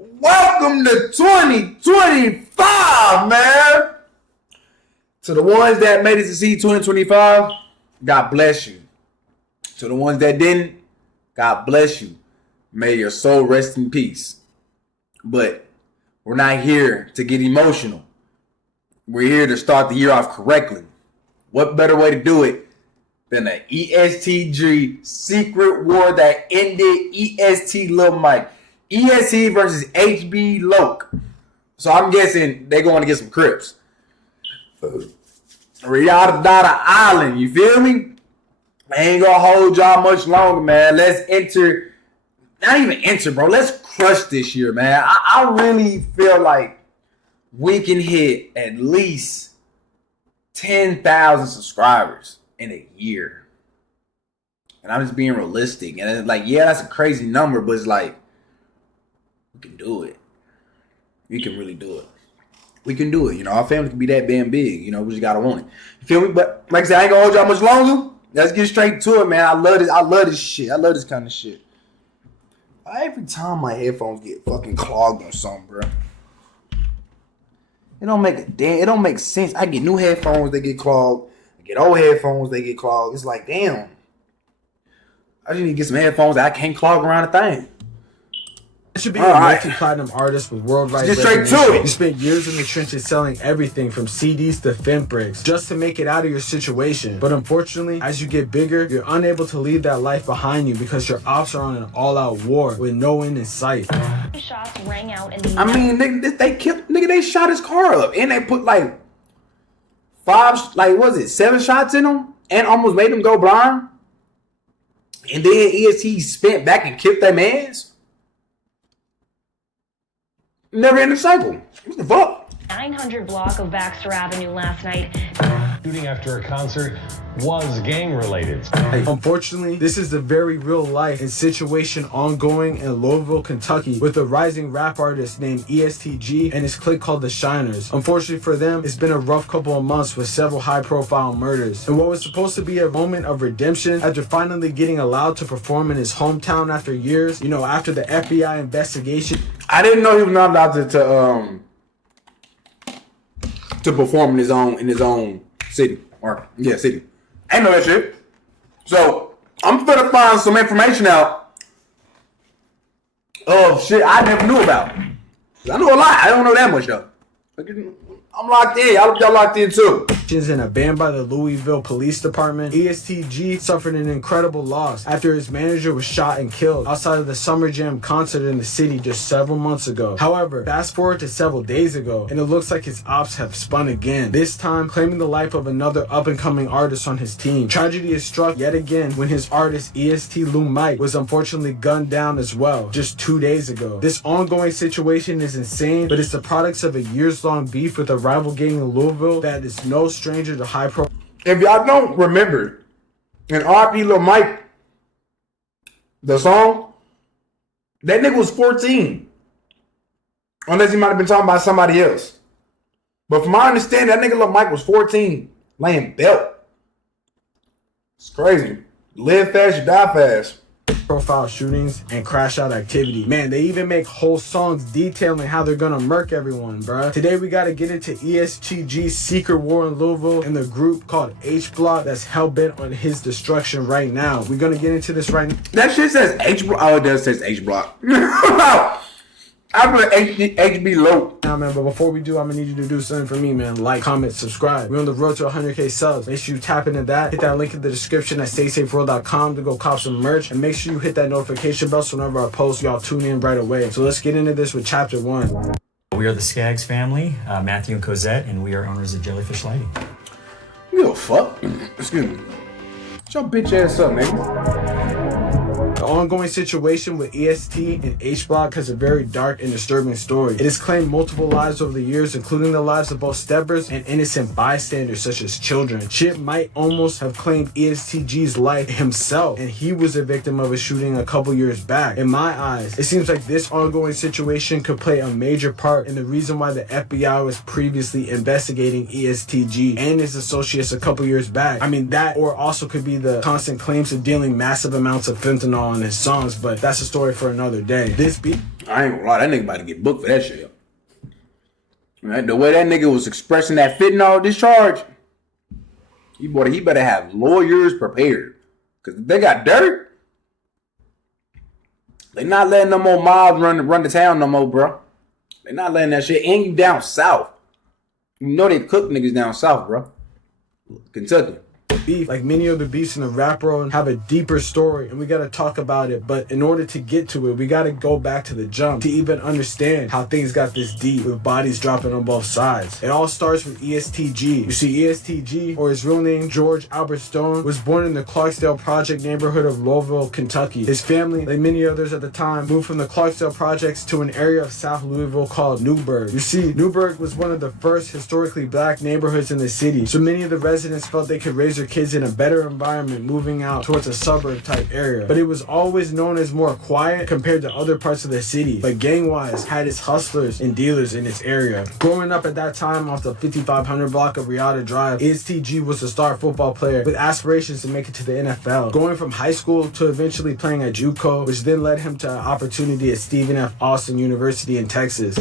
Welcome to 2025, man. To the ones that made it to see 2025, God bless you. To the ones that didn't, God bless you. May your soul rest in peace. But we're not here to get emotional. We're here to start the year off correctly. What better way to do it than an EST Gee Secret War that ended EST LU MIKE. EST versus Hblocc. So I'm guessing they're going to get some Crips. Riyadh Island, you feel me? I ain't gonna hold y'all much longer, man. Let's enter, not even enter, bro. Let's crush this year, man. I really feel like we can hit at least 10,000 subscribers in a year. And I'm just being realistic. And it's like, yeah, that's a crazy number, but it's like, we can do it. We can really do it. We can do it. You know, our family can be that damn big. You know, we just gotta want it. You feel me? But like I said, I ain't gonna hold y'all much longer. Let's get straight to it, man. I love this. I love this shit. I love this kind of shit. Every time my headphones get fucking clogged or something, bro. It don't make a damn. It don't make sense. I get new headphones, they get clogged. I get old headphones, they get clogged. It's like, damn. I just need to get some headphones that I can't clog around a thing. You should be a multi-platinum artist with worldwide recognition. Straight to it. You spent years in the trenches selling everything from CDs to fence bricks just to make it out of your situation. But unfortunately, as you get bigger, you're unable to leave that life behind you because your ops are on an all-out war with no end in sight. Shots rang out in the I mean, they killed, nigga, they shot his car up and they put like 7 shots in him and almost made him go blind. And then EST spent back and killed that man's. Never in the cycle. What the fuck? 900 block of Baxter Avenue last night. Shooting after a concert was gang-related. Unfortunately, this is the very real life and situation ongoing in Louisville, Kentucky with a rising rap artist named EST Gee and his clique called the Shiners. Unfortunately for them, it's been a rough couple of months with several high-profile murders. And what was supposed to be a moment of redemption after finally getting allowed to perform in his hometown after years, you know, after the FBI investigation. I didn't know he was not allowed to perform in his own city. City. I didn't know that shit. So I'm gonna find some information out of shit I never knew about. I know a lot. I don't know that much though. I'm locked in. I hope y'all locked in too. In a ban by the Louisville Police Department, EST Gee suffered an incredible loss after his manager was shot and killed outside of the Summer Jam concert in the city just several months ago. However, fast forward to several days ago, and it looks like his ops have spun again, this time claiming the life of another up-and-coming artist on his team. Tragedy is struck yet again when his artist EST LU MIKE was unfortunately gunned down as well just 2 days ago. This ongoing situation is insane, but it's the products of a years-long beef with a rival gang in Louisville that is no stranger to high pro. If y'all don't remember, in RP LU MIKE, the song, that nigga was 14. Unless he might have been talking about somebody else. But from my understanding, that nigga LU MIKE was 14, laying belt. It's crazy. Live fast, you die fast. Profile shootings and crash out activity. Man, they even make whole songs detailing how they're gonna murk everyone, bruh. Today we gotta get into EST Gee Secret War in Louisville and the group called Hblocc that's hell-bent on his destruction right now. We're gonna get into this right now. That shit says Hblocc. Oh, it does say Hblocc. I put Hblocc. Now, man, but before we do, I'm gonna need you to do something for me, man. Like, comment, subscribe. We're on the road to 100K subs. Make sure you tap into that. Hit that link in the description at StaySafeWorld.com to go cop some merch. And make sure you hit that notification bell so whenever I post, y'all tune in right away. So let's get into this with chapter 1. We are the Skaggs family, Matthew and Cosette, and we are owners of Jellyfish Lighting. You give a fuck? Excuse me. Shut your bitch ass up, nigga. The ongoing situation with EST and Hblocc has a very dark and disturbing story. It has claimed multiple lives over the years, including the lives of both steppers and innocent bystanders such as children. Shit might almost have claimed EST Gee's life himself, and he was a victim of a shooting a couple years back. In my eyes, it seems like this ongoing situation could play a major part in the reason why the FBI was previously investigating EST Gee and his associates a couple years back. I mean, that or also could be the constant claims of dealing massive amounts of fentanyl in his songs, but that's a story for another day. This beat, I ain't gonna lie, that nigga about to get booked for that shit. Right? The way that nigga was expressing that fentanyl discharge, he better have lawyers prepared. Cause if they got dirt, they not letting no more mobs run the town no more, bro. They not letting that shit. And you down south. You know they cook niggas down south, bro. Kentucky. beef, like many other beefs in the rap world, have a deeper story, and we gotta talk about it. But in order to get to it, we gotta go back to the jump to even understand how things got this deep, with bodies dropping on both sides. It all starts with EST Gee. You see, EST Gee, or his real name, George Albert Stone, was born in the Clarksdale Project neighborhood of Louisville, Kentucky. His family, like many others at the time, moved from the Clarksdale Projects to an area of South Louisville called Newburgh. You see, Newburgh was one of the first historically black neighborhoods in the city, so many of the residents felt they could raise their kids in a better environment moving out towards a suburb type area. But it was always known as more quiet compared to other parts of the city, but gang-wise had its hustlers and dealers in its area. Growing up at that time off the 5500 block of Riata Drive, EST Gee was a star football player with aspirations to make it to the NFL, going from high school to eventually playing at JUCO, which then led him to an opportunity at Stephen F. Austin University in Texas.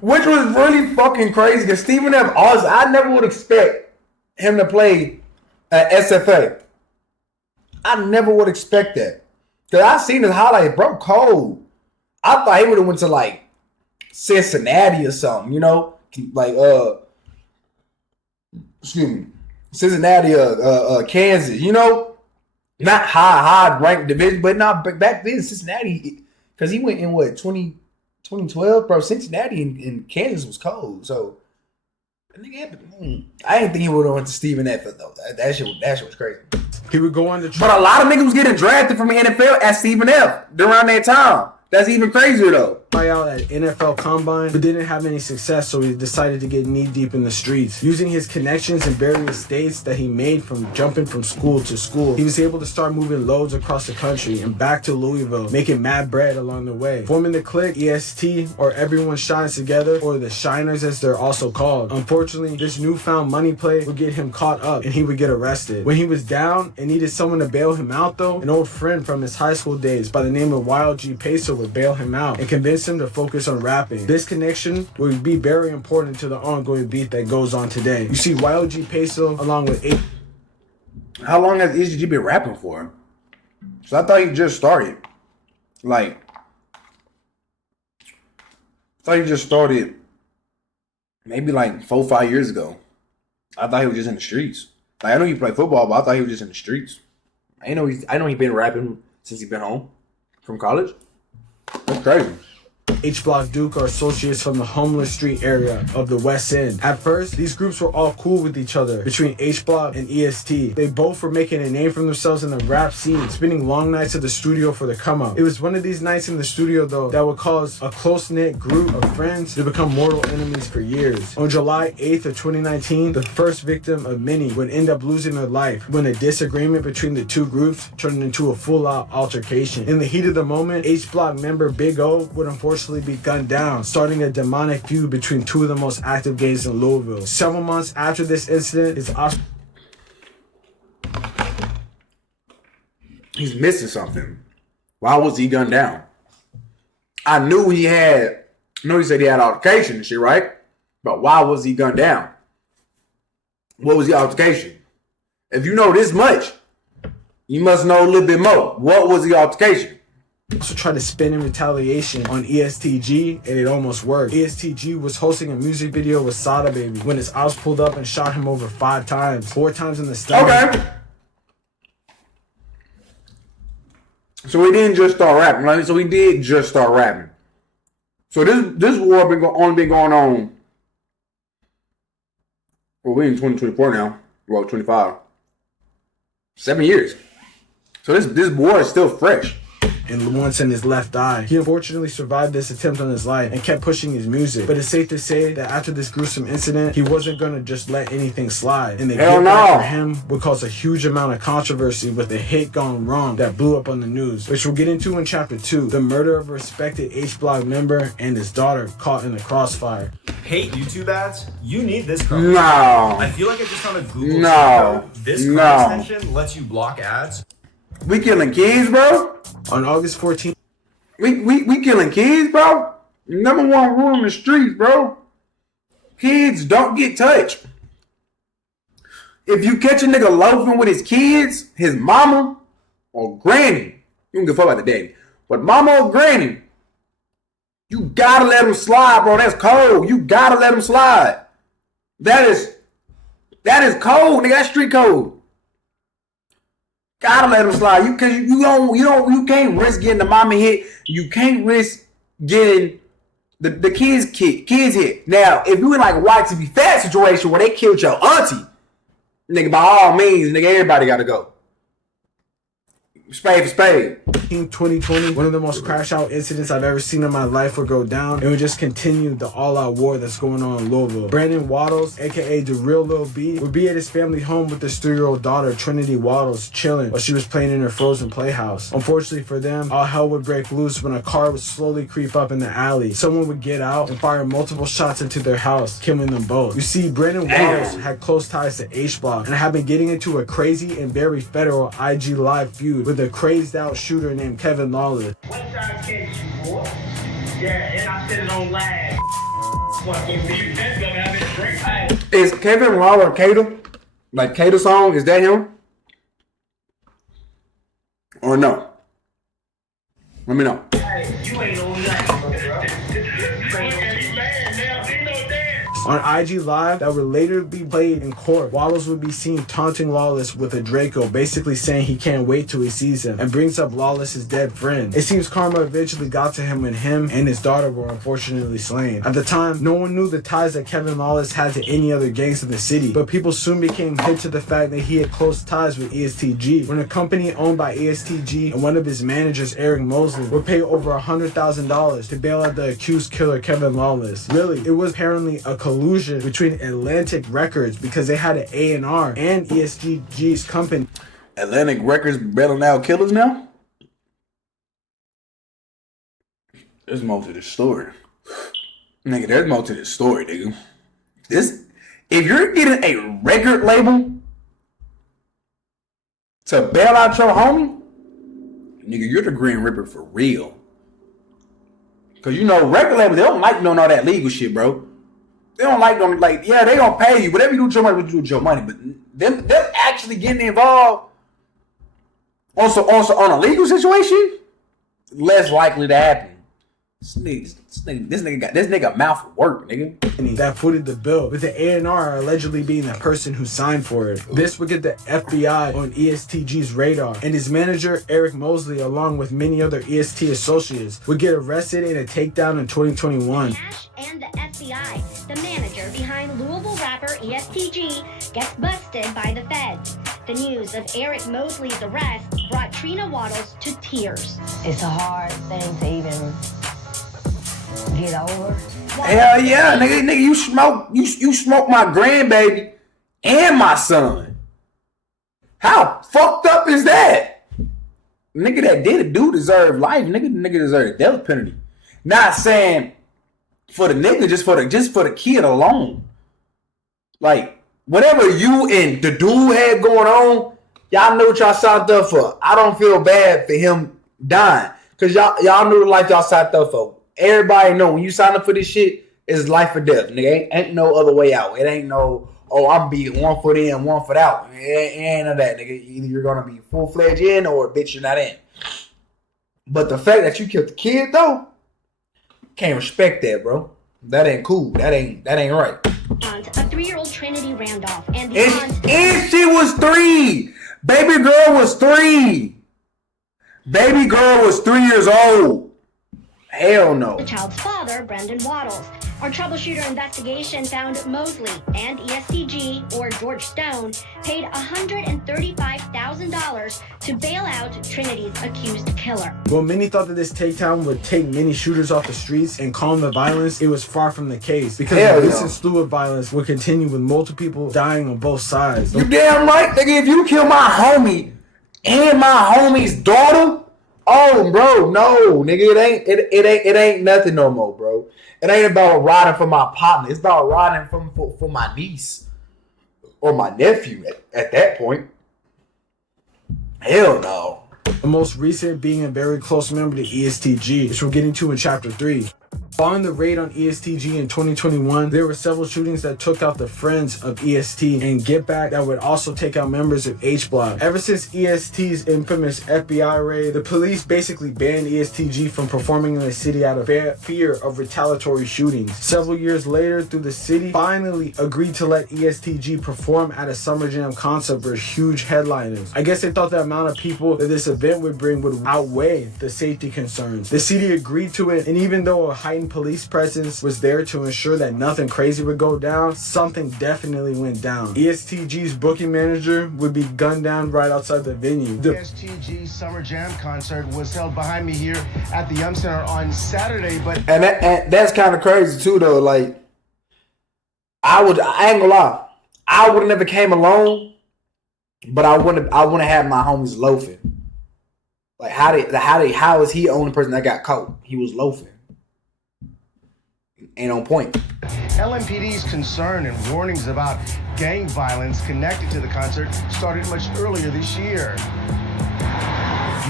Which was really fucking crazy because Stephen F. Austin, I never would expect him to play at SFA. I never would expect that. Because I seen his highlight, bro, cold. I thought he would have went to like Cincinnati or something, you know? Like, Cincinnati or Kansas, you know? Not high ranked division, but not back then, Cincinnati, because he went in what, 2012, bro. Cincinnati and Kansas was cold, so I didn't think he would have went to Stephen F. though. That shit was crazy. He would go on to but a lot of niggas was getting drafted from the NFL at Stephen F. during that time. That's even crazier though. Try out at NFL Combine, but didn't have any success, so he decided to get knee deep in the streets. Using his connections in various states that he made from jumping from school to school, he was able to start moving loads across the country and back to Louisville, making mad bread along the way. Forming the clique EST, or Everyone Shines Together, or the Shiners as they're also called. Unfortunately, this newfound money play would get him caught up and he would get arrested. When he was down and needed someone to bail him out though, an old friend from his high school days by the name of Wild G Peso would bail him out and convince him to focus on rapping. This connection would be very important to the ongoing beat that goes on today. You see, Wild G Peso along with How long has EST Gee been rapping for? So I thought he just started. I thought he just started maybe like 4-5 years ago. I thought he was just in the streets. Like, I know he played football, but I thought he was just in the streets. I know he's been rapping since he's been home from college. That's crazy. Hblocc Duke are associates from the homeless street area of the West End. At first, these groups were all cool with each other between Hblocc and EST. They both were making a name for themselves in the rap scene, spending long nights at the studio for the come up. It was one of these nights in the studio though that would cause a close-knit group of friends to become mortal enemies for years. On July 8th of 2019, the first victim of many would end up losing their life when a disagreement between the two groups turned into a full-out altercation. In the heat of the moment, Hblocc member Big O would unfortunately be gunned down, starting a demonic feud between two of the most active gangs in Louisville. Several months after this incident, He's missing something. Why was he gunned down? I knew he said he had altercation and shit, right? But why was he gunned down? What was the altercation? If you know this much, you must know a little bit more. What was the altercation? also tried to spin in retaliation on EST Gee, and it almost worked. EST Gee was hosting a music video with Sada Baby when his ops pulled up and shot him over 5 times, 4 times in the stomach. Okay. So he didn't just start rapping, right? So he did just start rapping. So this war only been going on. Well, we're in 2024 now. Well, 25. 7 years. So this war is still fresh. And once in his left eye. He unfortunately survived this attempt on his life and kept pushing his music. But it's safe to say that after this gruesome incident, he wasn't going to just let anything slide. And the get back for him would cause a huge amount of controversy with a hit gone wrong that blew up on the news, which we'll get into in chapter 2. The murder of a respected Hblocc member and his daughter caught in the crossfire. Hate YouTube ads? You need this code. No. I feel like I just found a Google cheat code. This code extension lets you block ads. We killing kids, bro? On August 14th, we killing kids, bro. Number one rule in the streets, bro. Kids don't get touched. If you catch a nigga loafing with his kids, his mama or granny, you don't give a fuck about the daddy, but mama or granny, you gotta let him slide, bro. That's cold. You gotta let him slide. That is cold, nigga. That's street code. Gotta let him slide. You can't risk getting the mama hit. You can't risk getting the kids hit. Now, if you in like a white to be fat situation where they killed your auntie, nigga, by all means, nigga, everybody gotta go. Spade for spade. 2020, one of the most crash out incidents I've ever seen in my life would go down. It would just continue the all-out war that's going on in Louisville. Brandon Waddles, aka the real Lil B, would be at his family home with his 3-year-old daughter, Trinity Waddles, chilling while she was playing in her frozen playhouse. Unfortunately for them, all hell would break loose when a car would slowly creep up in the alley. Someone would get out and fire multiple shots into their house, killing them both. You see, Brandon Waddles had close ties to Hblocc and had been getting into a crazy and very federal IG Live feud with a crazy out shooter named Kevin Lawless. One side catch you, boy. Yeah, and I said it on live. Is Kevin Lawler Kato? Like Kato song? Is that him? Or no? Let me know. Hey, you ain't on nothing, bro. On IG Live, that would later be played in court, Waddles would be seen taunting Lawless with a Draco, basically saying he can't wait till he sees him, and brings up Lawless's dead friend. It seems karma eventually got to him when him and his daughter were unfortunately slain. At the time, no one knew the ties that Kevin Lawless had to any other gangs in the city, but people soon became hip to the fact that he had close ties with EST Gee. When a company owned by EST Gee and one of his managers, Eric Mosley, would pay over $100,000 to bail out the accused killer Kevin Lawless. Really, it was apparently a collusion between Atlantic Records because they had an A&R and EST Gee's company. Atlantic Records bailing out killers now? There's more to this story. Nigga, there's more to this story, nigga. If you're getting a record label to bail out your homie, nigga, you're the Green Ripper for real. Cause you know, record labels, they don't like doing all that legal shit, bro. They don't like them, like, yeah, they gonna pay you. Whatever you do with your money, what you do with your money. But them actually getting involved also on a legal situation, less likely to happen. This nigga mouth of work, nigga. That footed the bill, with the A&R allegedly being the person who signed for it. This would get the FBI on EST Gee's radar, and his manager, Eric Mosley, along with many other EST associates, would get arrested in a takedown in 2021. Cash and the FBI, the manager behind Louisville rapper EST Gee, gets busted by the feds. The news of Eric Mosley's arrest brought Trina Waddles to tears. It's a hard thing to even get over. Hell yeah, nigga, you smoke my grandbaby and my son. How fucked up is that? Nigga that did it do deserve life. Nigga deserve a death penalty. Not saying for the nigga, just for the kid alone. Like, whatever you and the dude had going on, y'all know what y'all signed up for. I don't feel bad for him dying. Cause y'all knew the life y'all signed up for. Everybody know when you sign up for this shit, it's life or death. Nigga, ain't no other way out. It ain't no, oh, I'm be 1 foot in, 1 foot out. It ain't none of that, nigga. Either you're gonna be full-fledged in or bitch, you're not in. But the fact that you killed the kid though, can't respect that, bro. That ain't cool. That ain't right. A 3-year-old Trinity Randolph and And she was 3. Baby girl was 3. Baby girl was 3 years old. Hell no. The child's father, Brendan Waddles. Our troubleshooter investigation found Mosley and EST Gee, or George Stone, paid $135,000 to bail out Trinity's accused killer. While many thought that this takedown would take many shooters off the streets and calm the violence, it was far from the case, because the recent slew of violence would continue with multiple people dying on both sides. You damn right, nigga. If you kill my homie and my homie's daughter, oh, bro, no, nigga, it ain't nothing no more, bro. It ain't about riding for my partner. It's about riding for my niece or my nephew at that point. Hell no. The most recent being a very close member to EST Gee, which we'll get into in Chapter 3. Following the raid on EST Gee in 2021, there were several shootings that took out the friends of EST and Get Back that would also take out members of Hblocc. Ever since EST's infamous FBI raid, the police basically banned EST Gee from performing in the city out of fear of retaliatory shootings. Several years later, the city finally agreed to let EST Gee perform at a Summer Jam concert for huge headliners. I guess they thought the amount of people that this event would bring would outweigh the safety concerns. The city agreed to it, and even though a heightened police presence was there to ensure that nothing crazy would go down, something definitely went down. EST Gee's booking manager would be gunned down right outside the venue. The EST Gee Summer Jam concert was held behind me here at the Yum Center on Saturday, but and that's kind of crazy too, though. Like, I ain't gonna lie, I would have never came alone, but I wouldn't have my homies loafing. Like, how is he the only person that got caught? He was loafing. Ain't on point. LMPD's concern and warnings about gang violence connected to the concert started much earlier this year.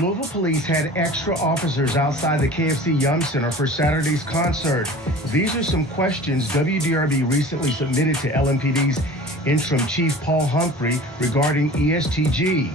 Louisville police had extra officers outside the KFC Yum Center for Saturday's concert. These are some questions WDRB recently submitted to LMPD's interim chief Paul Humphrey regarding EST Gee.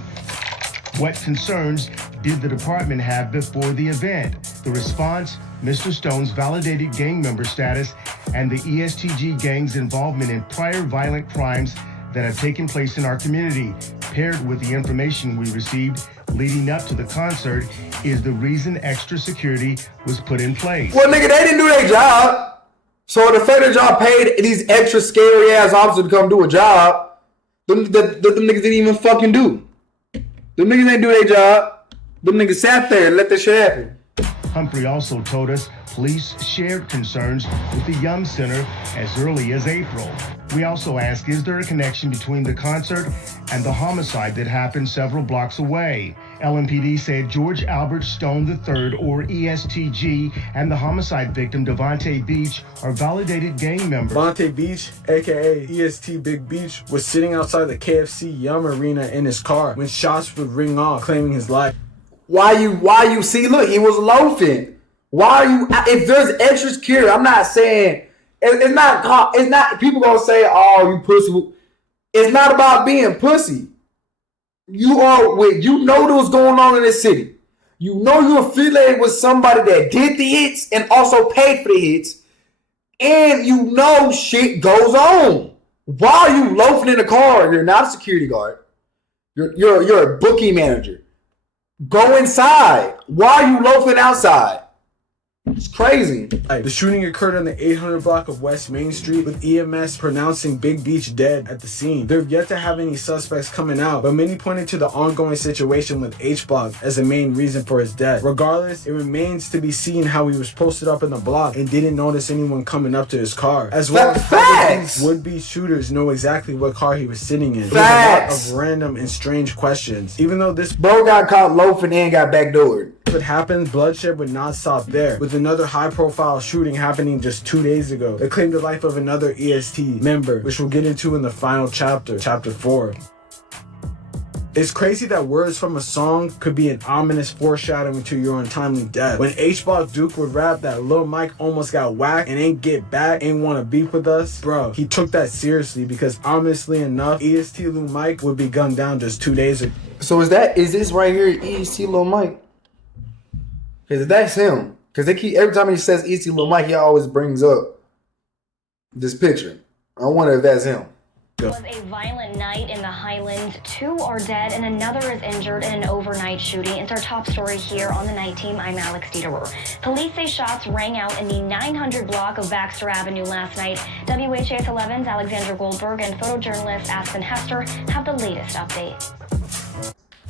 What concerns did the department have before the event? The response, Mr. Stone's validated gang member status and the EST Gee gang's involvement in prior violent crimes that have taken place in our community, paired with the information we received leading up to the concert, is the reason extra security was put in place. Well, nigga, they didn't do their job. So the fact that y'all paid these extra scary ass officers to come do a job, them niggas didn't even fucking do. Them niggas ain't do their job. Them niggas sat there and let this shit happen. Humphrey also told us police shared concerns with the Yum Center as early as April. We also asked, is there a connection between the concert and the homicide that happened several blocks away? LMPD said George Albert Stone III, or EST Gee, and the homicide victim Devontae Beach are validated gang members. Devontae Beach, aka EST Big Beach, was sitting outside the KFC Yum Arena in his car when shots would ring off, claiming his life. Why you see, look, he was loafing. Why are you, if there's extra security, I'm not saying, it's not, people gonna say, oh, you pussy. It's not about being pussy. You know what's going on in this city. You know you're affiliated with somebody that did the hits and also paid for the hits. And you know shit goes on. Why are you loafing in the car? You're not a security guard. You're a booking manager. Go inside. Why are you loafing outside? It's crazy. The shooting occurred on the 800 block of West Main Street, with EMS pronouncing Big Beach dead at the scene. They've yet to have any suspects coming out, but many pointed to the ongoing situation with Hblocc as the main reason for his death. Regardless, it remains to be seen how he was posted up in the block and didn't notice anyone coming up to his car. As well as Facts. Would-be shooters know exactly what car he was sitting in. Facts. There's a lot of random and strange questions. Even though this bro got caught loafing and got backdoored. If it happened, bloodshed would not stop there, with another high-profile shooting happening just 2 days ago that claimed the life of another EST member, which we'll get into in the final chapter, Chapter 4. It's crazy that words from a song could be an ominous foreshadowing to your untimely death. When Hblocc Duke would rap that Lil Mike almost got whacked and ain't get back, ain't wanna beef with us, bro, he took that seriously, because honestly enough, EST Lu Mike would be gunned down just 2 days ago. So is this right here EST Lil Mike? Because that's him. Because every time he says EST Lil Mike, he always brings up this picture. I wonder if that's him. It was a violent night in the Highlands. 2 are dead and another is injured in an overnight shooting. It's our top story here on the Night Team. I'm Alex Dieterer. Police say shots rang out in the 900 block of Baxter Avenue last night. WHAS 11's Alexandra Goldberg and photojournalist Aspen Hester have the latest update.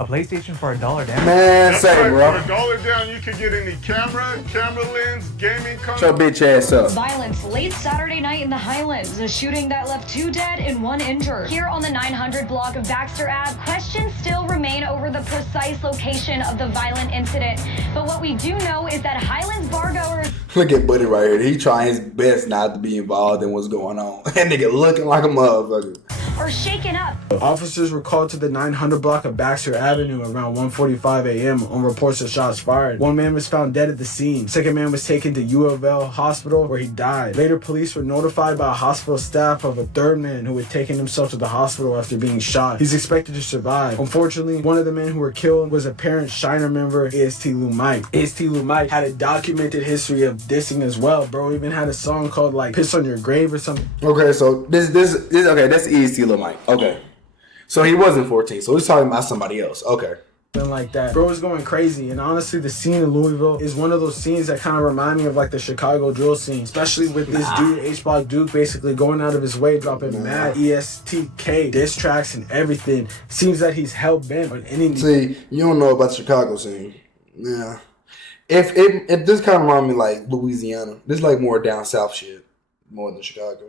A PlayStation for $1 down. Man, say it, bro. For $1 down, you can get any camera lens, gaming console. Shut your bitch ass up. Violence late Saturday night in the Highlands. A shooting that left 2 dead and 1 injured. Here on the 900 block of Baxter Ave, questions still remain over the precise location of the violent incident. But what we do know is that Highlands bargoers... Look at Buddy right here. He trying his best not to be involved in what's going on. That nigga looking like a motherfucker. are shaken up. Officers were called to the 900 block of Baxter Avenue around 1:45 a.m. on reports of shots fired. One man was found dead at the scene. Second man was taken to U of L hospital where he died. Later, police were notified by hospital staff of a third man who had taken himself to the hospital after being shot. He's expected to survive. Unfortunately, one of the men who were killed was a parent Shiner member, EST LU Mike. EST LU Mike had a documented history of dissing as well, bro. Even had a song called like "Piss on Your Grave" or something. Okay, so this okay, that's EST LU Mike. Okay. So he wasn't 14, so he's talking about somebody else. Okay. Like that. Bro is going crazy, and honestly the scene in Louisville is one of those scenes that kind of remind me of like the Chicago drill scene, especially with this dude Hblocc Duke basically going out of his way, dropping mad ESTK diss tracks and everything. Seems that he's hell-bent on anything. See, you don't know about the Chicago scene. Yeah. If this kind of remind me like Louisiana, this is like more down south shit more than Chicago.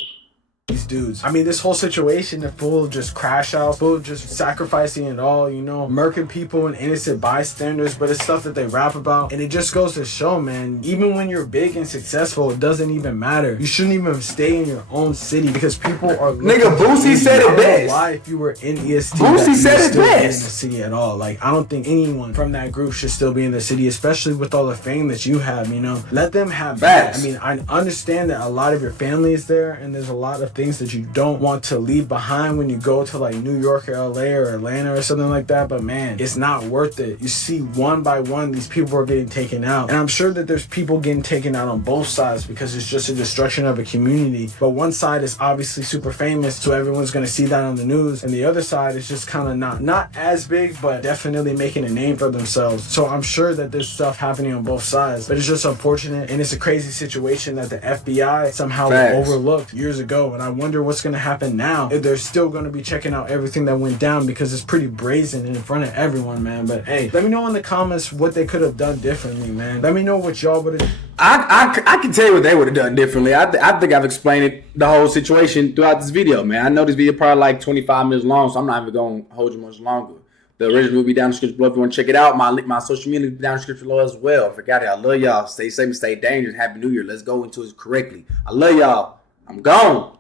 These dudes. I mean, this whole situation is full of just crash outs, full of just sacrificing it all, you know, murking people and innocent bystanders, but it's stuff that they rap about. And it just goes to show, man, even when you're big and successful, it doesn't even matter. You shouldn't even stay in your own city because people are nigga, Boosie said it best. Why, if you were in EST, Boosie said it best. In the city at all. Like, I don't think anyone from that group should still be in the city, especially with all the fame that you have, you know. Let them have that. I mean, I understand that a lot of your family is there and there's a lot of things that you don't want to leave behind when you go to like New York or LA or Atlanta or something like that, but man, it's not worth it. You see one by one these people are getting taken out, and I'm sure that there's people getting taken out on both sides because it's just a destruction of a community. But one side is obviously super famous, so everyone's gonna see that on the news, and the other side is just kind of not as big, but definitely making a name for themselves. So I'm sure that there's stuff happening on both sides, but it's just unfortunate, and it's a crazy situation that the FBI somehow overlooked years ago. And I wonder what's going to happen now if they're still going to be checking out everything that went down, because it's pretty brazen and in front of everyone, man. But hey, let me know in the comments what they could have done differently, man. Let me know what y'all would have. I can tell you what they would have done differently. I think I've explained it, the whole situation throughout this video, man. I know this video probably like 25 minutes long, so I'm not even going to hold you much longer. The original will be down in the description below if you want to check it out. My social media will be down in the description below as well. Forgot it. I love y'all. Stay safe and stay dangerous. Happy New Year. Let's go into it correctly. I love y'all. I'm gone.